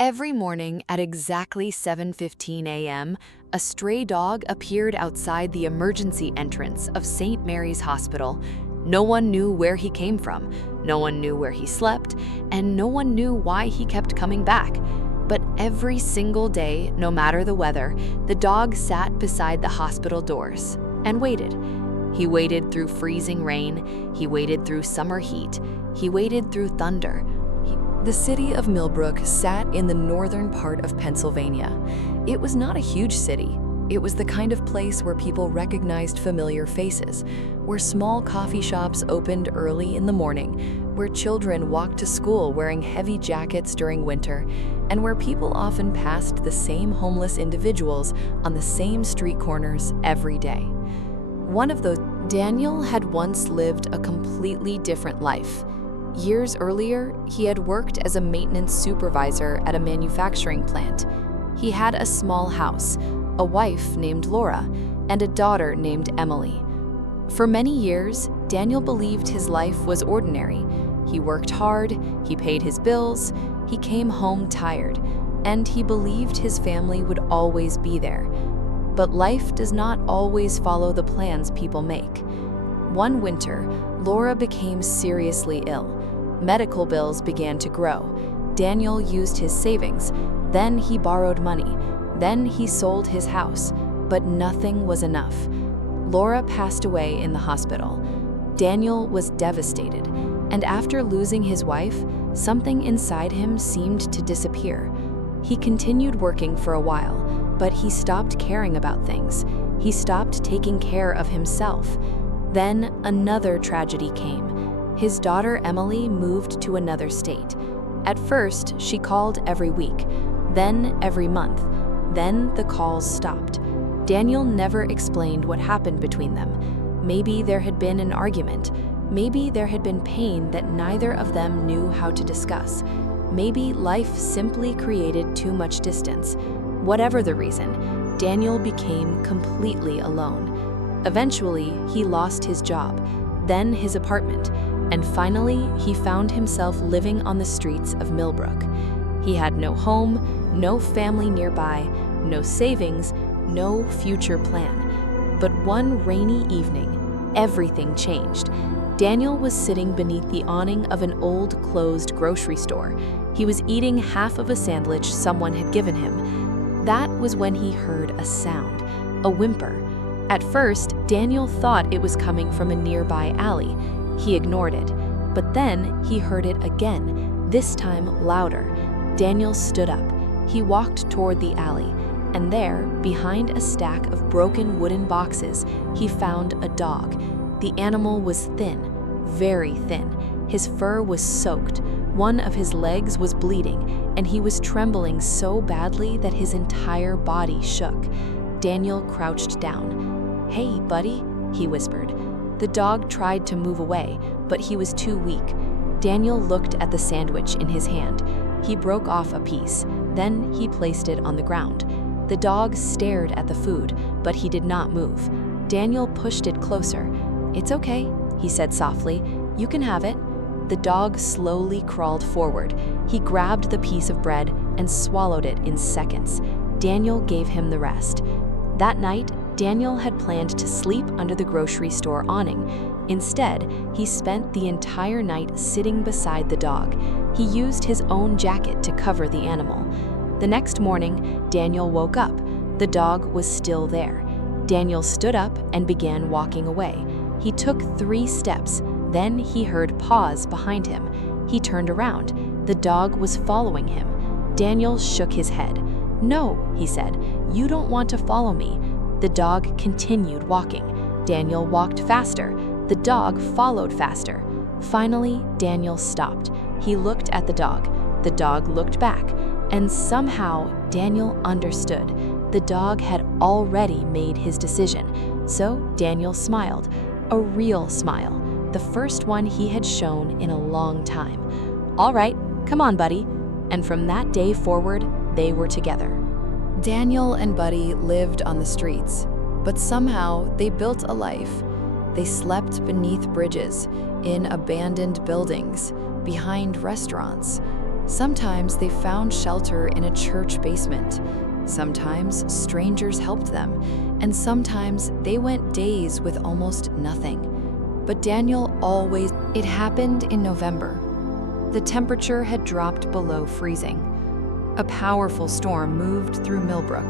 Every morning at exactly 7:15 a.m., a stray dog appeared outside the emergency entrance of St. Mary's Hospital. No one knew where he came from, no one knew where he slept, and no one knew why he kept coming back. But every single day, no matter the weather, the dog sat beside the hospital doors and waited. He waited through freezing rain, he waited through summer heat, he waited through thunder. The city of Millbrook sat in the northern part of Pennsylvania. It was not a huge city. It was the kind of place where people recognized familiar faces, where small coffee shops opened early in the morning, where children walked to school wearing heavy jackets during winter, and where people often passed the same homeless individuals on the same street corners every day. One of those, Daniel had once lived a completely different life. Years earlier, he had worked as a maintenance supervisor at a manufacturing plant. He had a small house, a wife named Laura, and a daughter named Emily. For many years, Daniel believed his life was ordinary. He worked hard, he paid his bills, he came home tired, and he believed his family would always be there. But life does not always follow the plans people make. One winter, Laura became seriously ill. Medical bills began to grow. Daniel used his savings, then he borrowed money, then he sold his house, but nothing was enough. Laura passed away in the hospital. Daniel was devastated, and after losing his wife, something inside him seemed to disappear. He continued working for a while, but he stopped caring about things. He stopped taking care of himself. Then another tragedy came. His daughter Emily moved to another state. At first, she called every week, then every month. Then the calls stopped. Daniel never explained what happened between them. Maybe there had been an argument. Maybe there had been pain that neither of them knew how to discuss. Maybe life simply created too much distance. Whatever the reason, Daniel became completely alone. Eventually, he lost his job, then his apartment, and finally, he found himself living on the streets of Millbrook. He had no home, no family nearby, no savings, no future plan. But one rainy evening, everything changed. Daniel was sitting beneath the awning of an old, closed grocery store. He was eating half of a sandwich someone had given him. That was when he heard a sound, a whimper. At first, Daniel thought it was coming from a nearby alley. He ignored it, but then he heard it again, this time louder. Daniel stood up. He walked toward the alley, and there, behind a stack of broken wooden boxes, he found a dog. The animal was thin, very thin. His fur was soaked, one of his legs was bleeding, and he was trembling so badly that his entire body shook. Daniel crouched down. "Hey, buddy," he whispered. The dog tried to move away, but he was too weak. Daniel looked at the sandwich in his hand. He broke off a piece, then he placed it on the ground. The dog stared at the food, but he did not move. Daniel pushed it closer. "It's okay," he said softly. "You can have it." The dog slowly crawled forward. He grabbed the piece of bread and swallowed it in seconds. Daniel gave him the rest. That night, Daniel had planned to sleep under the grocery store awning. Instead, he spent the entire night sitting beside the dog. He used his own jacket to cover the animal. The next morning, Daniel woke up. The dog was still there. Daniel stood up and began walking away. He took 3 steps, then he heard paws behind him. He turned around. The dog was following him. Daniel shook his head. "No," he said, "you don't want to follow me." The dog continued walking. Daniel walked faster. The dog followed faster. Finally, Daniel stopped. He looked at the dog. The dog looked back. And somehow, Daniel understood. The dog had already made his decision. So Daniel smiled. A real smile. The first one he had shown in a long time. "All right, come on, buddy." And from that day forward, they were together. Daniel and Buddy lived on the streets, but somehow they built a life. They slept beneath bridges, in abandoned buildings, behind restaurants. Sometimes they found shelter in a church basement. Sometimes strangers helped them, and sometimes they went days with almost nothing. But Daniel always... It happened in November. The temperature had dropped below freezing. A powerful storm moved through Millbrook.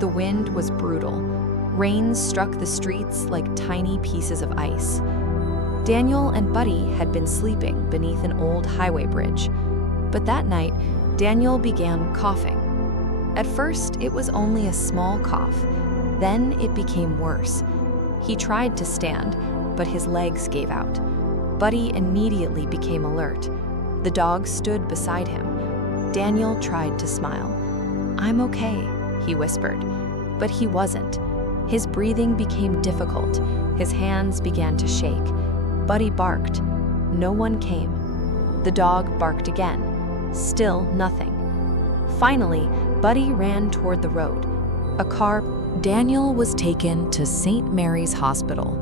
The wind was brutal. Rain struck the streets like tiny pieces of ice. Daniel and Buddy had been sleeping beneath an old highway bridge. But that night, Daniel began coughing. At first, it was only a small cough. Then it became worse. He tried to stand, but his legs gave out. Buddy immediately became alert. The dog stood beside him. Daniel tried to smile. "I'm okay," he whispered. But he wasn't. His breathing became difficult. His hands began to shake. Buddy barked. No one came. The dog barked again. Still nothing. Finally, Buddy ran toward the road. A car. Daniel was taken to St. Mary's Hospital.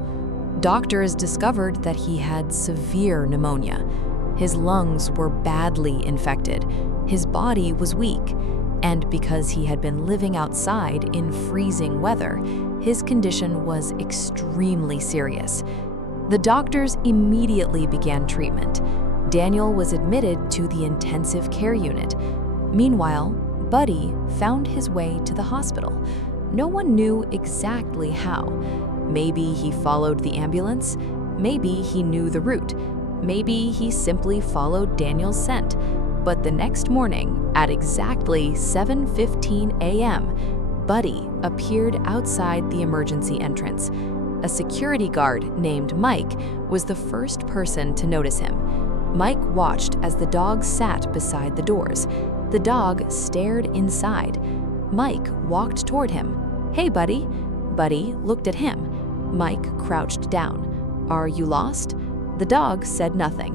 Doctors discovered that he had severe pneumonia. His lungs were badly infected. His body was weak. And because he had been living outside in freezing weather, his condition was extremely serious. The doctors immediately began treatment. Daniel was admitted to the intensive care unit. Meanwhile, Buddy found his way to the hospital. No one knew exactly how. Maybe he followed the ambulance. Maybe he knew the route. Maybe he simply followed Daniel's scent. But the next morning, at exactly 7:15 a.m., Buddy appeared outside the emergency entrance. A security guard named Mike was the first person to notice him. Mike watched as the dog sat beside the doors. The dog stared inside. Mike walked toward him. "Hey, Buddy." Buddy looked at him. Mike crouched down. "Are you lost?" The dog said nothing.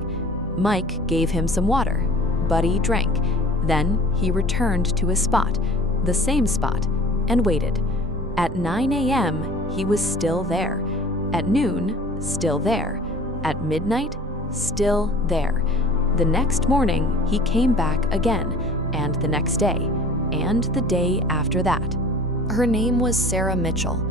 Mike gave him some water. Buddy drank. Then he returned to his spot, the same spot, and waited. At 9 a.m., he was still there. At noon, still there. At midnight, still there. The next morning, he came back again, and the next day, and the day after that. Her name was Sarah Mitchell.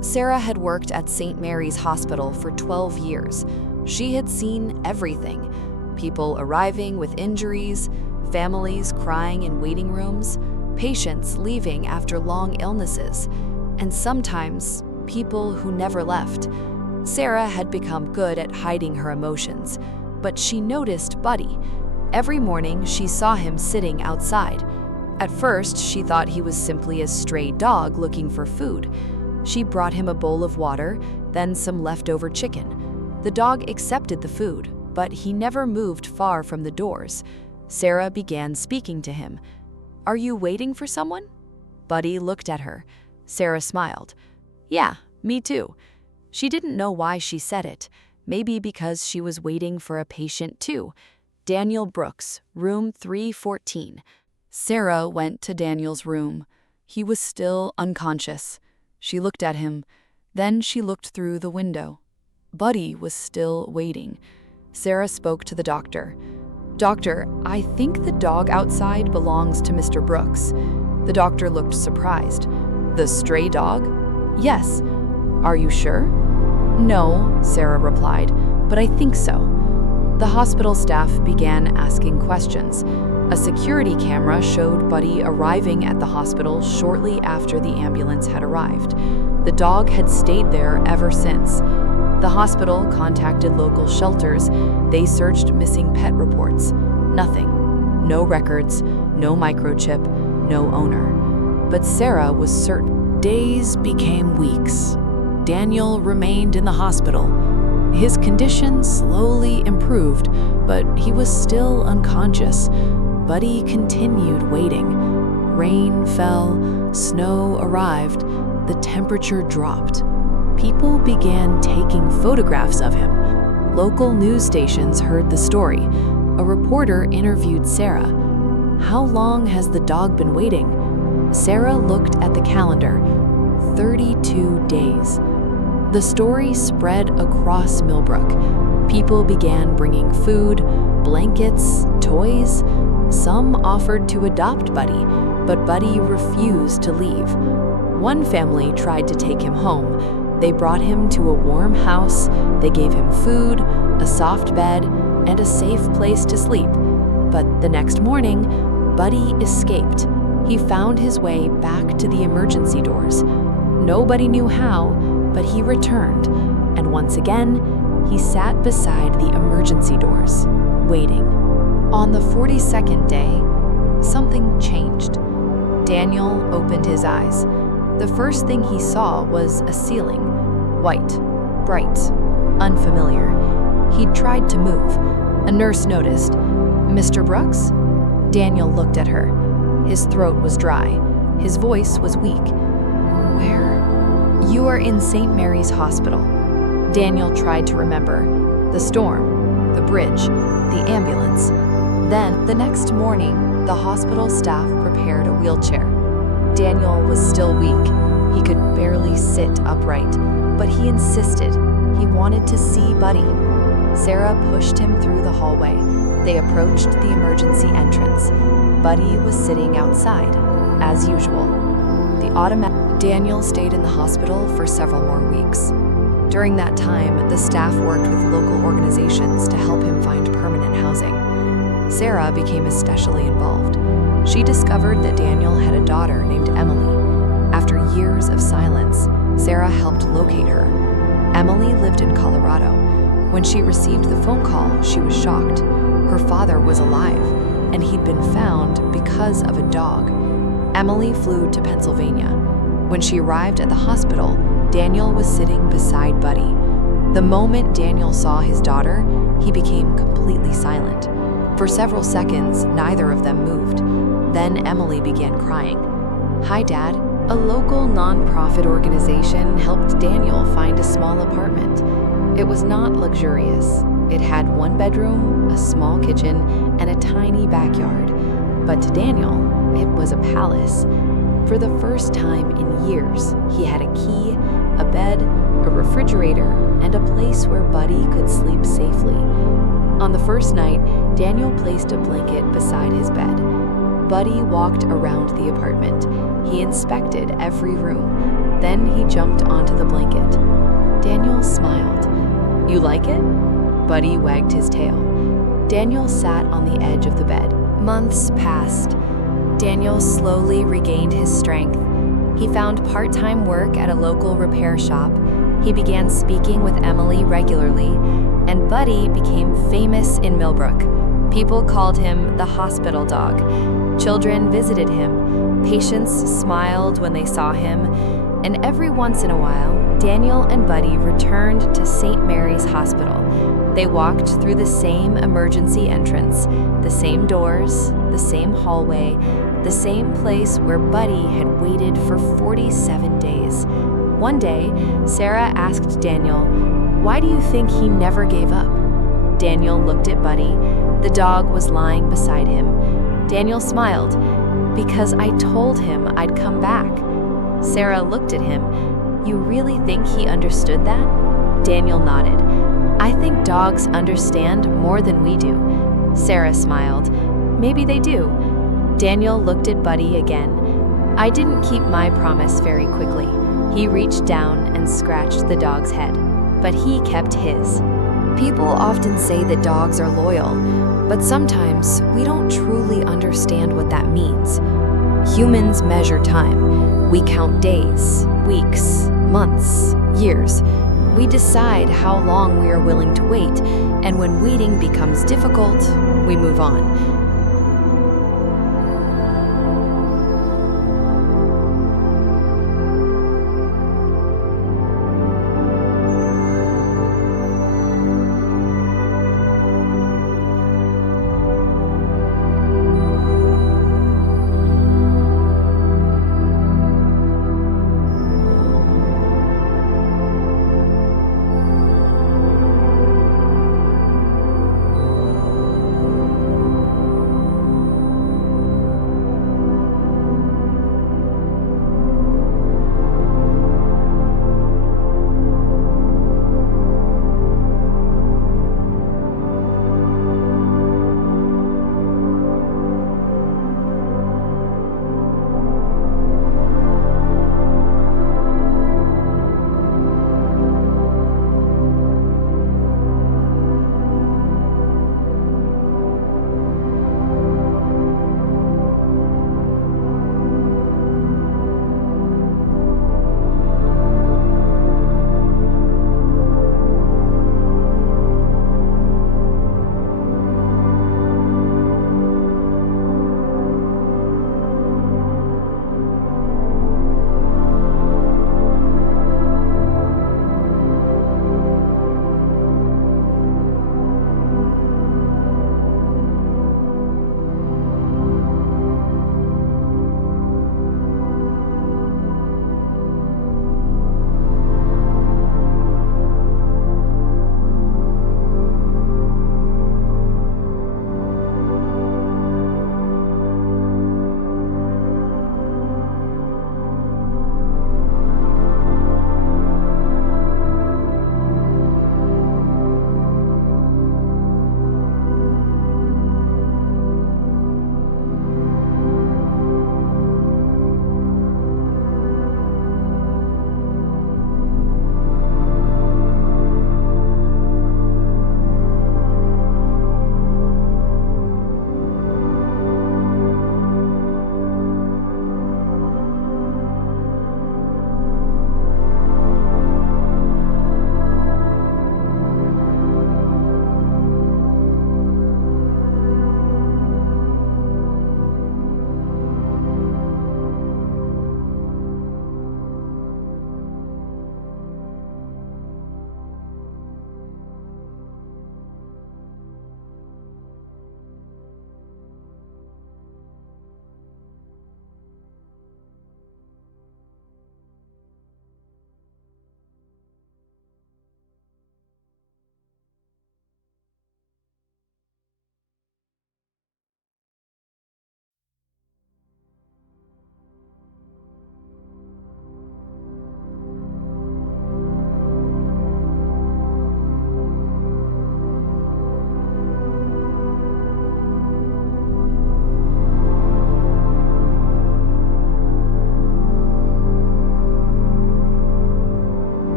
Sarah had worked at St. Mary's Hospital for 12 years. She had seen everything. People arriving with injuries, families crying in waiting rooms, patients leaving after long illnesses, and sometimes people who never left. Sarah had become good at hiding her emotions, but she noticed Buddy. Every morning she saw him sitting outside. At first, she thought he was simply a stray dog looking for food. She brought him a bowl of water, then some leftover chicken. The dog accepted the food, but he never moved far from the doors. Sarah began speaking to him. "Are you waiting for someone?" Buddy looked at her. Sarah smiled. "Yeah, me too." She didn't know why she said it. Maybe because she was waiting for a patient too. Daniel Brooks, room 314. Sarah went to Daniel's room. He was still unconscious. She looked at him. Then she looked through the window. Buddy was still waiting. Sarah spoke to the doctor. "Doctor, I think the dog outside belongs to Mr. Brooks." The doctor looked surprised. "The stray dog?" "Yes." "Are you sure?" "No," Sarah replied, "but I think so." The hospital staff began asking questions. A security camera showed Buddy arriving at the hospital shortly after the ambulance had arrived. The dog had stayed there ever since. The hospital contacted local shelters. They searched missing pet reports. Nothing. No records, no microchip, no owner. But Sarah was certain. Days became weeks. Daniel remained in the hospital. His condition slowly improved, but he was still unconscious. Buddy continued waiting. Rain fell, snow arrived, the temperature dropped. People began taking photographs of him. Local news stations heard the story. A reporter interviewed Sarah. "How long has the dog been waiting?" Sarah looked at the calendar. 32 days. The story spread across Millbrook. People began bringing food, blankets, toys. Some offered to adopt Buddy, but Buddy refused to leave. One family tried to take him home. They brought him to a warm house, they gave him food, a soft bed, and a safe place to sleep. But the next morning, Buddy escaped. He found his way back to the emergency doors. Nobody knew how, but he returned, and once again, he sat beside the emergency doors, waiting. On the 42nd day, something changed. Daniel opened his eyes. The first thing he saw was a ceiling, white, bright, unfamiliar. He'd tried to move. A nurse noticed. "Mr. Brooks?" Daniel looked at her. His throat was dry. His voice was weak. "Where?" "You are in St. Mary's Hospital." Daniel tried to remember. The storm, the bridge, the ambulance. Then, the next morning, the hospital staff prepared a wheelchair. Daniel was still weak. He could barely sit upright, but he insisted. He wanted to see Buddy. Sarah pushed him through the hallway. They approached the emergency entrance. Buddy was sitting outside, as usual. Daniel stayed in the hospital for several more weeks. During that time, the staff worked with local organizations to help him find permanent housing. Sarah became especially involved. She discovered that Daniel had a daughter named Emily. After years of silence, Sarah helped locate her. Emily lived in Colorado. When she received the phone call, she was shocked. Her father was alive, and he'd been found because of a dog. Emily flew to Pennsylvania. When she arrived at the hospital, Daniel was sitting beside Buddy. The moment Daniel saw his daughter, he became completely silent. For several seconds, neither of them moved. Then Emily began crying. "Hi, Dad." A local nonprofit organization helped Daniel find a small apartment. It was not luxurious. It had one bedroom, a small kitchen, and a tiny backyard. But to Daniel, it was a palace. For the first time in years, he had a key, a bed, a refrigerator, and a place where Buddy could sleep safely. On the first night, Daniel placed a blanket beside his bed. Buddy walked around the apartment. He inspected every room. Then he jumped onto the blanket. Daniel smiled. "You like it?" Buddy wagged his tail. Daniel sat on the edge of the bed. Months passed. Daniel slowly regained his strength. He found part-time work at a local repair shop. He began speaking with Emily regularly, and Buddy became famous in Millbrook. People called him the hospital dog. Children visited him. Patients smiled when they saw him. And every once in a while, Daniel and Buddy returned to St. Mary's Hospital. They walked through the same emergency entrance, the same doors, the same hallway, the same place where Buddy had waited for 47 days. One day, Sarah asked Daniel, "Why do you think he never gave up?" Daniel looked at Buddy. The dog was lying beside him. Daniel smiled. "Because I told him I'd come back." Sarah looked at him. "You really think he understood that?" Daniel nodded. "I think dogs understand more than we do." Sarah smiled. "Maybe they do." Daniel looked at Buddy again. "I didn't keep my promise very quickly." He reached down and scratched the dog's head, but he kept his. People often say that dogs are loyal, but sometimes we don't truly understand what that means. Humans measure time. We count days, weeks, months, years. We decide how long we are willing to wait, and when waiting becomes difficult, we move on.